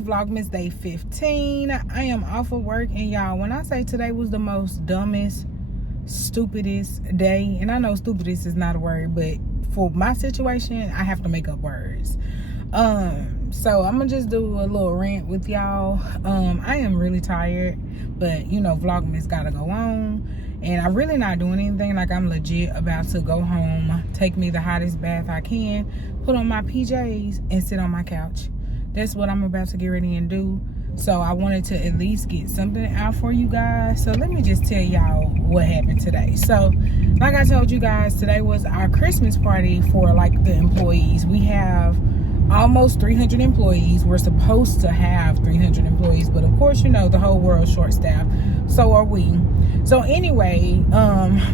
to Vlogmas day 15. I am off of work, and y'all, when I say today was the most dumbest, stupidest day, and I know stupidest is not a word, but for my situation, I have to make up words. So I'm gonna just do a little rant with y'all. I am really tired, but you know, Vlogmas gotta go on, and I'm really not doing anything. Like, I'm legit about to go home, take me the hottest bath I can, put on my PJs, and sit on my couch. That's what I'm about to get ready and do. So I wanted to at least get something out for you guys. So let me just tell y'all what happened today. So like I told you guys, today was our Christmas party for like the employees. We have almost 300 employees. We're supposed to have 300 employees, but of course, you know, the whole world's short staffed. So are we. So anyway,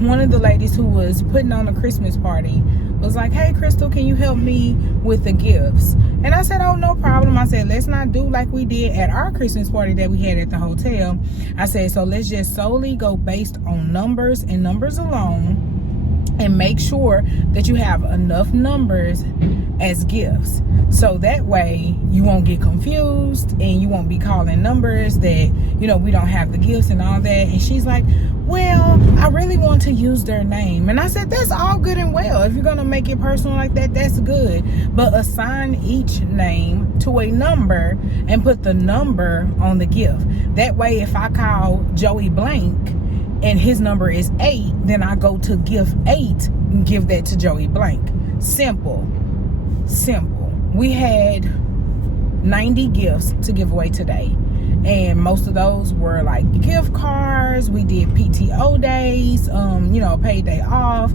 one of the ladies who was putting on a Christmas party was like, "Hey Crystal, can you help me with the gifts?" And I said, "Oh, no problem." I said, "Let's not do like we did at our Christmas party that we had at the hotel." I said, "So let's just solely go based on numbers and numbers alone, and make sure that you have enough numbers as gifts. So that way you won't get confused and you won't be calling numbers that, you know, we don't have the gifts and all that." And she's like, "Well, I really want to use their name." And I said, "That's all good and well. If you're going to make it personal like that, that's good. But assign each name to a number and put the number on the gift. That way, if I call Joey Blank and his number is 8, then I go to gift 8 and give that to Joey Blank." Simple. We had 90 gifts to give away today, and most of those were like gift cards. We did PTO days, you know, paid day off.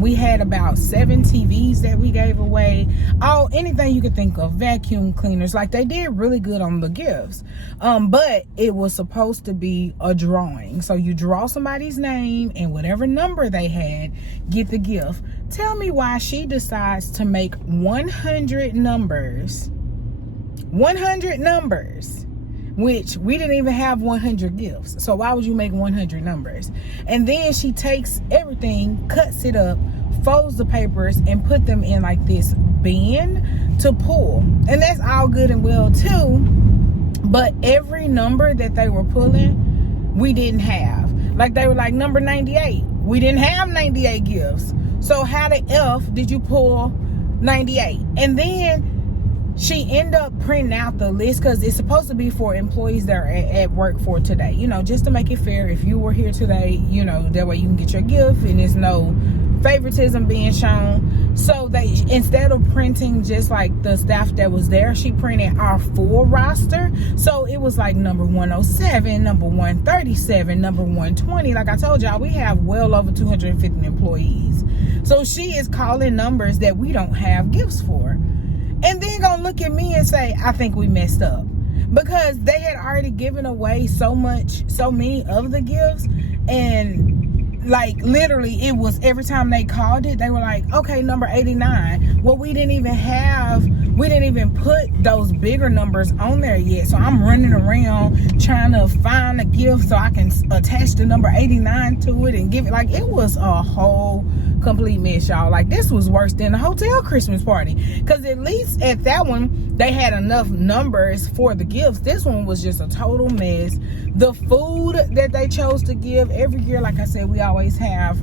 We had about 7 TVs that we gave away. Anything you could think of, vacuum cleaners. Like, they did really good on the gifts. But it was supposed to be a drawing. So you draw somebody's name, and whatever number they had, get the gift. Tell me why she decides to make 100 numbers. 100 numbers. Which we didn't even have 100 gifts. So why would you make 100 numbers? And then she takes everything, cuts it up, folds the papers, and put them in like this bin to pull. And that's all good and well too. But every number that they were pulling, we didn't have. Like, they were like number 98. We didn't have 98 gifts. So how the F did you pull 98? And then she ended up printing out the list, because it's supposed to be for employees that are at work for today. You know, just to make it fair. If you were here today, you know, that way you can get your gift and there's no favoritism being shown. So they, instead of printing just like the staff that was there, she printed our full roster. So it was like number 107, number 137, number 120. Like I told y'all, we have well over 250 employees. So she is calling numbers that we don't have gifts for. And then gonna look at me and say, "I think we messed up." Because they had already given away so many of the gifts. And like, literally, it was every time they called it, they were like, "Okay, number 89. Well, we didn't even put those bigger numbers on there yet. So I'm running around trying to find a gift so I can attach the number 89 to it and give it. Like, it was a whole complete mess, y'all. Like, this was worse than the hotel Christmas party, because at least at that one they had enough numbers for the gifts. This one was just a total mess. The food that they chose to give every year, like I said, we always have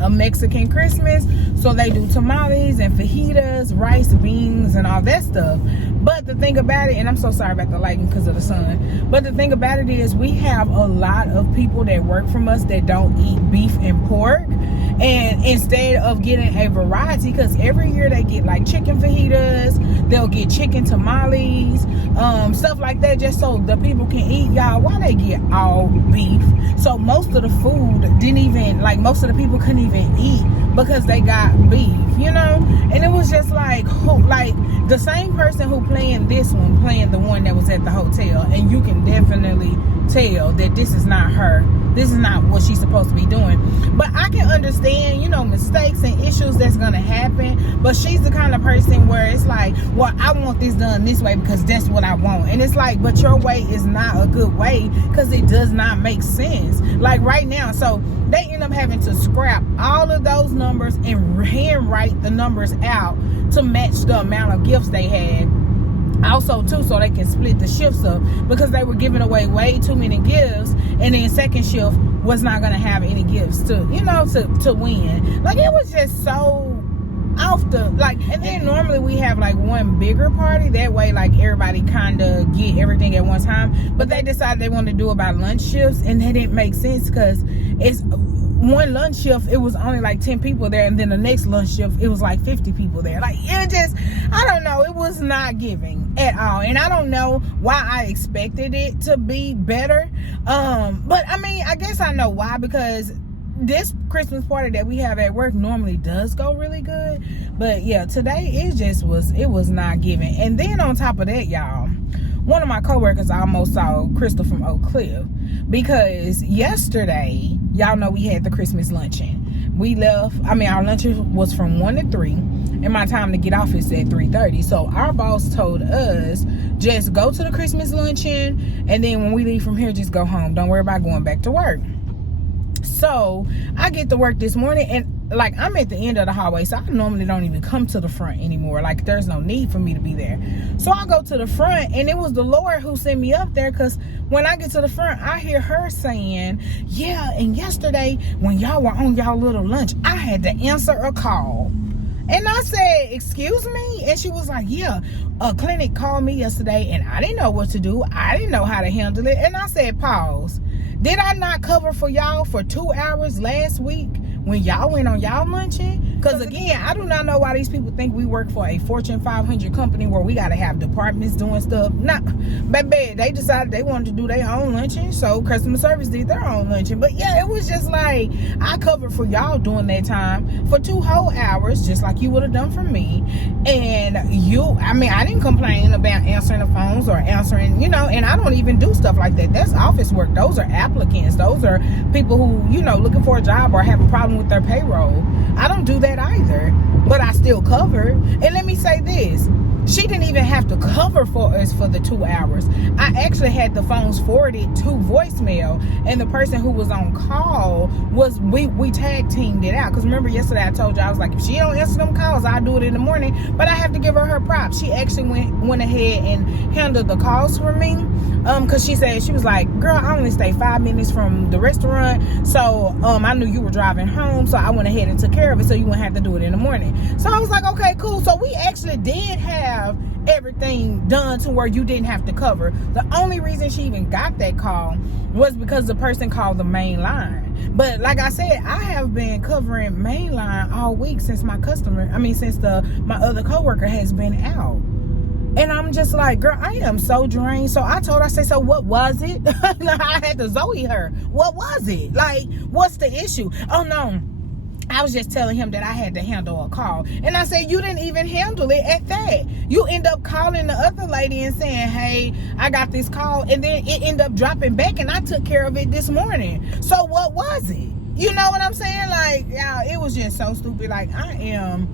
a Mexican Christmas, so they do tamales and fajitas, rice, beans, and all that stuff. But the thing about it, and I'm so sorry about the lighting because of the sun, but the thing about it is, we have a lot of people that work from us that don't eat beef and pork. And instead of getting a variety, because every year they get like chicken fajitas, they'll get chicken tamales, stuff like that, just so the people can eat. Y'all, why they get all beef? So most of the food didn't even, like, most of the people couldn't even eat because they got beef, you know? And it was just like, the same person who playing this one, playing the one that was at the hotel. And you can definitely tell that this is not her. This is not what she's supposed to be doing. But I can understand, you know, mistakes and issues that's going to happen. But she's the kind of person where it's like, "Well, I want this done this way because that's what I want." And it's like, but your way is not a good way, because it does not make sense. Like right now, so they end up having to scrap all of those numbers and handwrite the numbers out to match the amount of gifts they had. Also too, so they can split the shifts up, because they were giving away way too many gifts, and then second shift was not gonna have any gifts to, you know, to win. Like, it was just so off the, like, and then normally we have like one bigger party, that way like everybody kind of get everything at one time, but they decided they wanted to do about lunch shifts, and that didn't make sense, because it's one lunch shift, it was only like 10 people there, and then the next lunch shift, it was like 50 people there. Like, it just, I don't know, it was not giving at all, and I don't know why I expected it to be better. But I mean, I guess I know why, because this Christmas party that we have at work normally does go really good, but yeah, today it was not giving. And then on top of that, y'all, one of my coworkers almost saw Crystal from Oak Cliff, because yesterday, y'all know we had the Christmas luncheon. We left, I mean, our luncheon was from 1 to 3, and my time to get off is at 3:30. So our boss told us, just go to the Christmas luncheon, and then when we leave from here, just go home. Don't worry about going back to work. So I get to work this morning, and like, I'm at the end of the hallway, so I normally don't even come to the front anymore. Like, there's no need for me to be there. So I go to the front, and it was the Lord who sent me up there, because when I get to the front, I hear her saying, yeah, and yesterday when y'all were on y'all little lunch, I had to answer a call. And I said, excuse me? And she was like, yeah, a clinic called me yesterday, and I didn't know what to do. I didn't know how to handle it. And I said, pause. Did I not cover for y'all for 2 hours last week when y'all went on y'all luncheon? Because again, I do not know why these people think we work for a Fortune 500 company where we got to have departments doing stuff. Nah, baby, they decided they wanted to do their own luncheon, so customer service did their own luncheon. But yeah, it was just like, I covered for y'all during that time for 2 whole hours, just like you would have done for me. And I mean, I didn't complain about answering the phones or answering, you know, and I don't even do stuff like that. That's office work. Those are applicants. Those are people who, you know, looking for a job or have a problem with their payroll. I don't do that either, but I still cover. And let me say this, she didn't even have to cover for us for the 2 hours. I actually had the phones forwarded to voicemail, and the person who was on call was, we tag teamed it out. Because remember yesterday I told you, I was like, if she don't answer them calls, I'll do it in the morning. But I have to give her props. She actually went ahead and handled the calls for me. Because she said, she was like, girl, I only stay 5 minutes from the restaurant, so I knew you were driving home, so I went ahead and took care of it so you wouldn't have to do it in the morning. So I was like, okay, cool. So we actually did have everything done to where you didn't have to cover. The only reason she even got that call was because the person called the main line. But like I said, I have been covering main line all week since my other coworker has been out. And I'm just like, girl, I am so drained. So I told her, I said, so what was it? I had to Zoe her. What was it? Like, what's the issue? Oh no, I was just telling him that I had to handle a call. And I said, you didn't even handle it at that. You end up calling the other lady and saying, hey, I got this call. And then it ended up dropping back, and I took care of it this morning. So what was it? You know what I'm saying? Like, yeah, it was just so stupid. Like, I am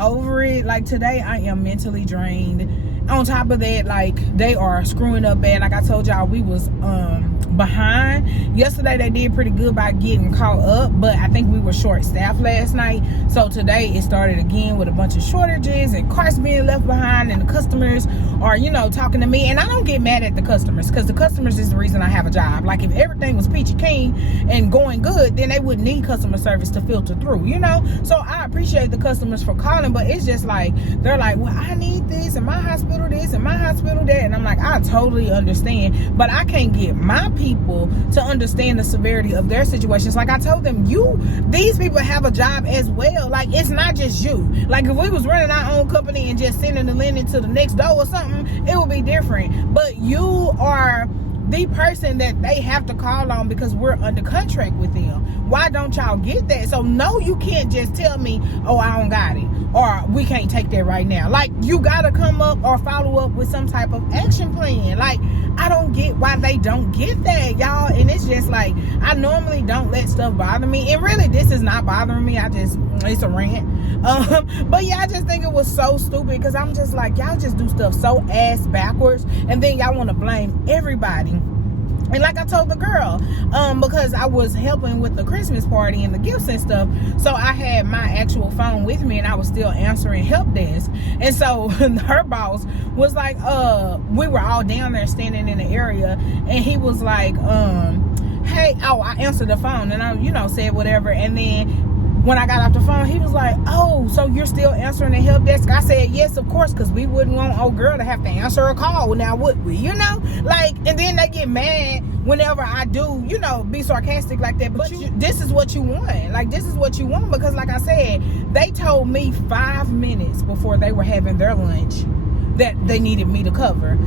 over it. Like, today I am mentally drained. On top of that, like, they are screwing up bad. Like I told y'all, we was behind. Yesterday they did pretty good by getting caught up, but I think we were short staffed last night. So today it started again with a bunch of shortages and carts being left behind, and the customers are, you know, talking to me. And I don't get mad at the customers, because the customers is the reason I have a job. Like, if everything was peachy keen and going good, then they wouldn't need customer service to filter through, you know. So I appreciate the customers for calling, but it's just like, they're like, well, I need this in my hospital, this in my hospital, that. And I'm like, I totally understand, but I can't get my people to understand the severity of their situations. Like I told them, these people have a job as well. Like, it's not just you. Like, if we was running our own company and just sending the linen to the next door or something, it would be different. But you are the person that they have to call on because we're under contract with them. Why don't y'all get that? So no, you can't just tell me, oh, I don't got it, or we can't take that right now. Like, you gotta come up or follow up with some type of action plan. Like, I don't get why they don't get that, y'all. And it's just like, I normally don't let stuff bother me, and really this is not bothering me. It's a rant. But yeah, I just think it was so stupid, because I'm just like, y'all just do stuff so ass backwards, and then y'all want to blame everybody And like I told the girl, because I was helping with the Christmas party and the gifts and stuff, so I had my actual phone with me and I was still answering help desk. And so her boss was like, we were all down there standing in the area, and he was like, hey, I answered the phone and I, said whatever. And then when I got off the phone, he was like, oh, so you're still answering the help desk? I said, yes, of course, because we wouldn't want old girl to have to answer a call now, would we? And then they get mad whenever I do, be sarcastic like that. But this is what you want. Like, this is what you want, because like I said, they told me 5 minutes before they were having their lunch that they needed me to cover.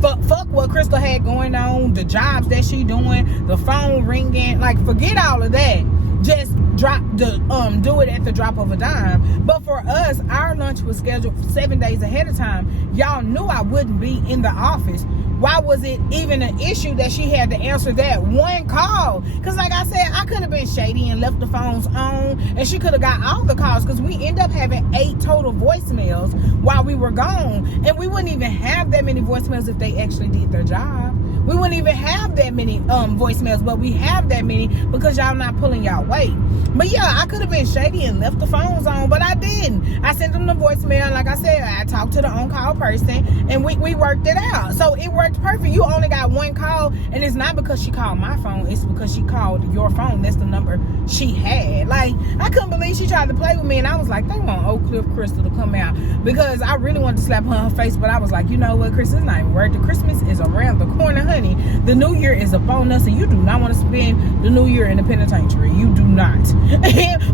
Fuck what Crystal had going on, the jobs that she doing, the phone ringing, like, forget all of that. Just do it at the drop of a dime. But for us, our lunch was scheduled 7 days ahead of time. Y'all knew I wouldn't be in the office. Why was it even an issue that she had to answer that one call? Because like I said, I could have been shady and left the phones on, and she could have got all the calls, because we end up having 8 total voicemails while we were gone. And we wouldn't even have that many voicemails if they actually did their job. We wouldn't even have that many voicemails, but we have that many because y'all not pulling y'all weight. But yeah, I could have been shady and left the phones on, but I didn't. I sent them the voicemail. Like I said, I talked to the on-call person, and we worked it out. So it worked perfect. You only got one call, and it's not because she called my phone. It's because she called your phone. That's the number she had. Like, I couldn't believe she tried to play with me, and I was like, they want Oak Cliff Crystal to come out, because I really wanted to slap her in her face, but I was like, you know what, Crystal, it's not even worth it. Christmas is around the corner, honey. The new year is upon us, and you do not want to spend the new year in the penitentiary. You do not.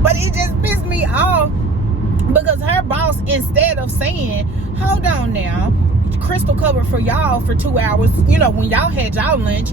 But it just pissed me off, because her boss, instead of saying, hold on now, Crystal covered for y'all for 2 hours, when y'all had y'all lunch,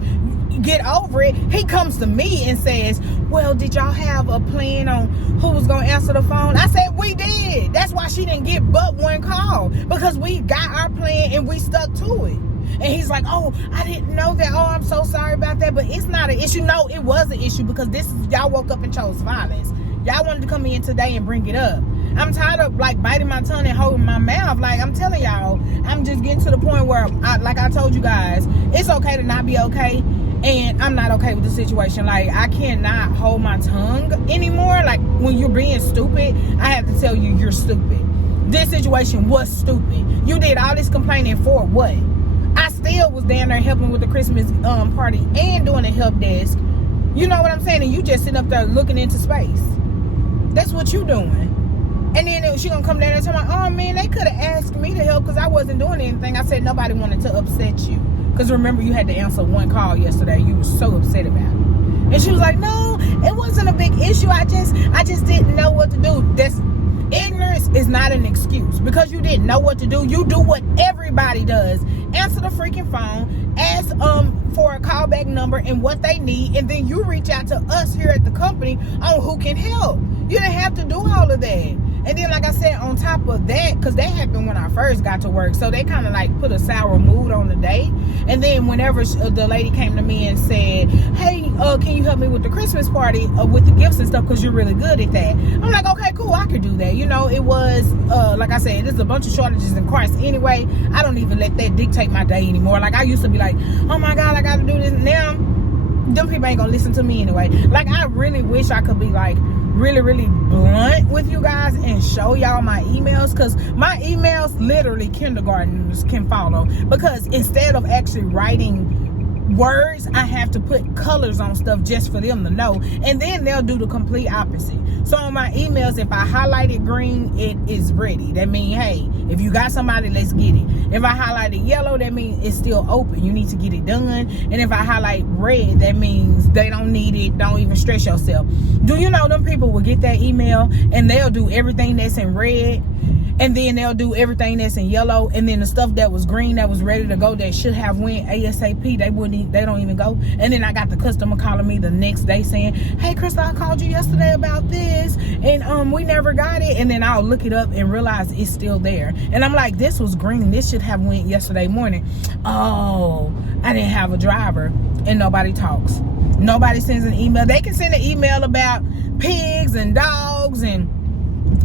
get over it, he comes to me and says, well, did y'all have a plan on who was going to answer the phone? I said, we did. That's why she didn't get but one call, because we got our plan and we stuck to it. And he's like, oh, I didn't know that. Oh, I'm so sorry about that. But it's not an issue. No, it was an issue, because y'all woke up and chose violence. Y'all wanted to come in today and bring it up. I'm tired of biting my tongue and holding my mouth. Like, I'm telling y'all, I'm just getting to the point where, like I told you guys, it's okay to not be okay. And I'm not okay with the situation. Like, I cannot hold my tongue anymore. Like, when you're being stupid, I have to tell you, you're stupid. This situation was stupid. You did all this complaining for what? I still was down there helping with the Christmas party and doing a help desk. You know what I'm saying? And you just sitting up there looking into space. That's what you doing. And then she gonna come down there and tell me, oh man, they could have asked me to help because I wasn't doing anything. I said nobody wanted to upset you. Because remember, you had to answer one call yesterday. You were so upset about it. And she was like, no, it wasn't a big issue. I just didn't know what to do. Ignorance is not an excuse. Because you didn't know what to do, you do what everybody does. Answer the freaking phone, ask for a callback number and what they need, and then you reach out to us here at the company on who can help. You didn't have to do all of that. And then, like I said, on top of that, because that happened when I first got to work, so they kind of like put a sour mood on the day. And then whenever the lady came to me and said, hey, can you help me with the Christmas party with the gifts and stuff, because you're really good at that. I'm like, okay, cool, I could do that. It was, like I said, there's a bunch of shortages in Christ anyway. I don't even let that dictate my day anymore. Like, I used to be like, oh my God, I got to do this. Now, them people ain't going to listen to me anyway. Like, I really wish I could be like, really, really blunt with you guys and show y'all my emails, because my emails literally kindergartners can follow, because instead of actually writing words, I have to put colors on stuff just for them to know, and then they'll do the complete opposite. So on my emails, if I highlight it green, it is ready. That means, hey, if you got somebody, let's get it. If I highlight it yellow, that means it's still open, you need to get it done. And if I highlight red, that means they don't need it, don't even stress yourself. Do you know them people will get that email and they'll do everything that's in red, and then they'll do everything that's in yellow, and then the stuff that was green that was ready to go that should have went ASAP, they don't even go. And then I got the customer calling me the next day saying, hey Crystal, I called you yesterday about this and we never got it. And then I'll look it up and realize it's still there, and I'm like, this was green, this should have went yesterday morning. Oh, I didn't have a driver. And nobody talks, nobody sends an email. They can send an email about pigs and dogs and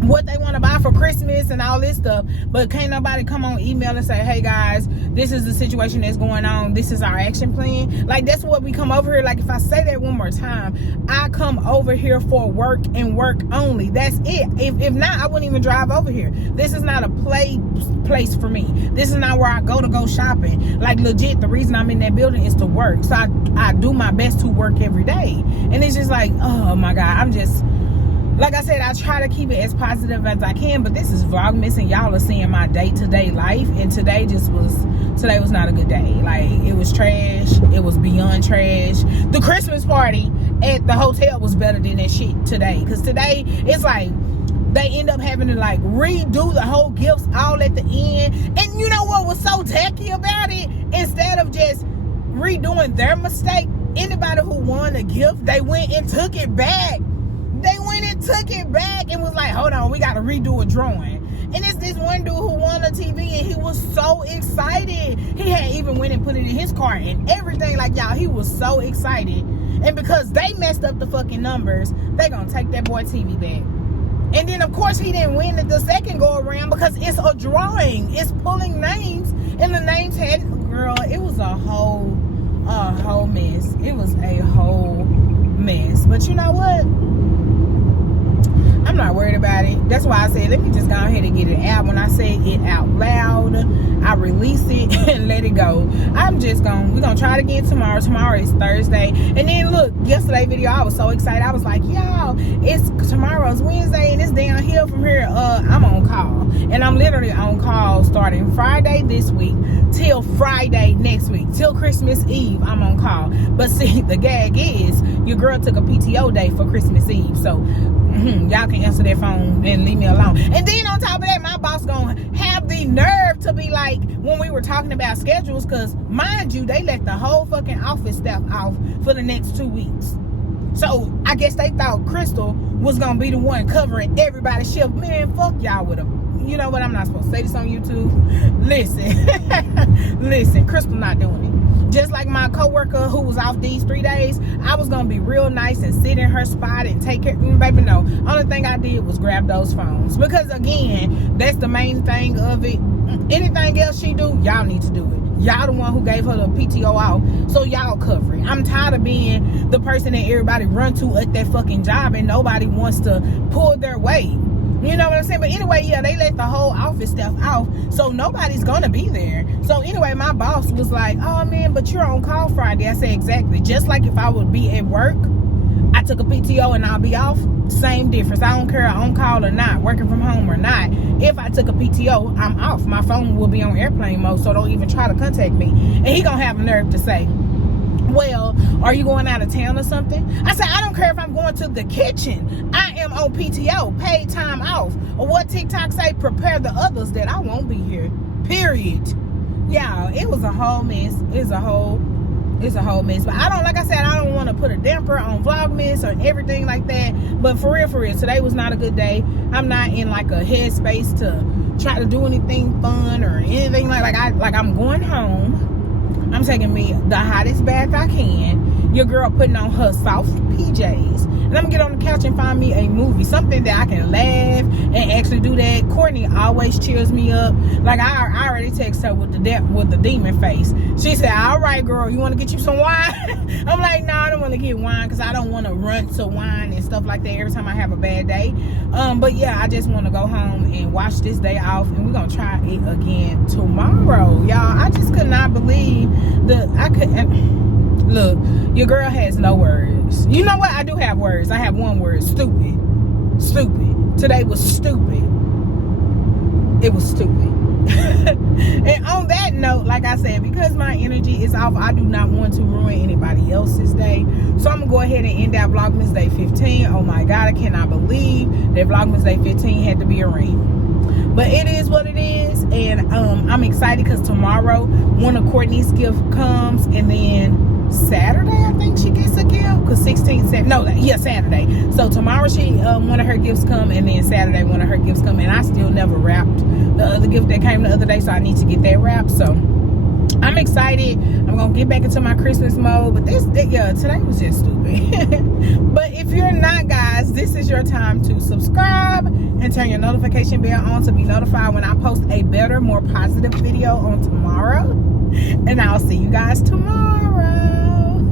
what they want to buy for Christmas and all this stuff, but can't nobody come on email and say, hey guys, this is the situation that's going on, this is our action plan. Like, that's what we come over here. Like, if I say that one more time, I come over here for work and work only. That's it. If not, I wouldn't even drive over here. This is not a place for me. This is not where I go shopping. Like, legit, the reason I'm in that building is to work. So I do my best to work every day. And it's just like, oh my God, I'm just, like I said, I try to keep it as positive as I can, but this is Vlogmas and y'all are seeing my day-to-day life, and today was not a good day. Like, it was trash. It was beyond trash. The Christmas party at the hotel was better than that shit today, because today it's like they end up having to like redo the whole gifts all at the end. And you know what was so tacky about it? Instead of just redoing their mistake, anybody who won a gift, they went and took it back. They went and took it back and was like, hold on, we got to redo a drawing. And it's this one dude who won a TV, and he was so excited. He had even went and put it in his car and everything. Like, y'all, he was so excited. And because they messed up the fucking numbers, they gonna take that boy TV back. And then, of course, he didn't win it the second go around because it's a drawing. It's pulling names, and the names had, girl, it was a whole mess. It was a whole mess. But you know what? I'm not worried about it. That's why I said, let me just go ahead and get it out. When I say it out loud, I release it and let it go. We're gonna try it again tomorrow. Tomorrow is Thursday. And then look, yesterday video, I was so excited. I was like, y'all, tomorrow's Wednesday and it's downhill from here. I'm on call. And I'm literally on call starting Friday this week till Friday next week. Till Christmas Eve, I'm on call. But see, the gag is, your girl took a PTO day for Christmas Eve. So y'all can answer their phone and leave me alone. And then on top of that, my boss gonna have the nerve to be like, when we were talking about schedules, because mind you, they let the whole fucking office staff off for the next 2 weeks. So I guess they thought Crystal was gonna be the one covering everybody's shift. Man, fuck y'all with them. You know what? I'm not supposed to say this on YouTube. Listen, Crystal not doing it. Just like my coworker who was off these 3 days, I was gonna be real nice and sit in her spot and take care. Baby, no. Only thing I did was grab those phones, because again, that's the main thing of it. Anything else she do, y'all need to do it. Y'all the one who gave her the PTO out, so y'all cover it. I'm tired of being the person that everybody run to at that fucking job and nobody wants to pull their weight. You know what I'm saying? But anyway, yeah, they let the whole office staff off, so nobody's gonna be there. So anyway, my boss was like, oh man, but you're on call Friday. I said, exactly. Just like if I would be at work, I took a PTO and I'll be off, same difference. I don't care on call or not, working from home or not. If I took a PTO, I'm off. My phone will be on airplane mode, so don't even try to contact me. And he gonna have the nerve to say, well, are you going out of town or something? I said, I don't care if I'm going to the kitchen. I am on PTO, paid time off. Or what TikTok say, prepare the others that I won't be here. Period. Yeah, it was a whole mess. It's a whole mess. But like I said, I don't want to put a damper on Vlogmas or everything like that. But for real, today was not a good day. I'm not in like a headspace to try to do anything fun or anything like I'm going home. I'm taking me the hottest bath I can. Your girl putting on her soft PJs. And I'm gonna get on the couch and find me a movie. Something that I can laugh and actually do that. Courtney always cheers me up. Like, I already text her with the demon face. She said, all right, girl, you want to get you some wine? I'm like, no, I don't want to get wine because I don't want to run to wine and stuff like that every time I have a bad day. But yeah, I just want to go home and watch this day off. And we're going to try it again tomorrow. Y'all, I just could not believe look, your girl has no words. You know what? I do have words. I have one word. Stupid. Stupid. Today was stupid. It was stupid. And on that note, like I said, because my energy is off, I do not want to ruin anybody else's day. So I'm going to go ahead and end that Vlogmas Day 15. Oh my God, I cannot believe that Vlogmas Day 15 had to be a ring. But it is what it is. And I'm excited because tomorrow one of Courtney's gift comes, and then Saturday I think she gets a gift, because Saturday. So tomorrow one of her gifts come, and then Saturday one of her gifts come, and I still never wrapped the other gift that came the other day, so I need to get that wrapped. So I'm excited. I'm gonna get back into my Christmas mode, but today was just stupid. But if you're not, guys, this is your time to subscribe and turn your notification bell on to be notified when I post a better, more positive video on tomorrow. And I'll see you guys tomorrow.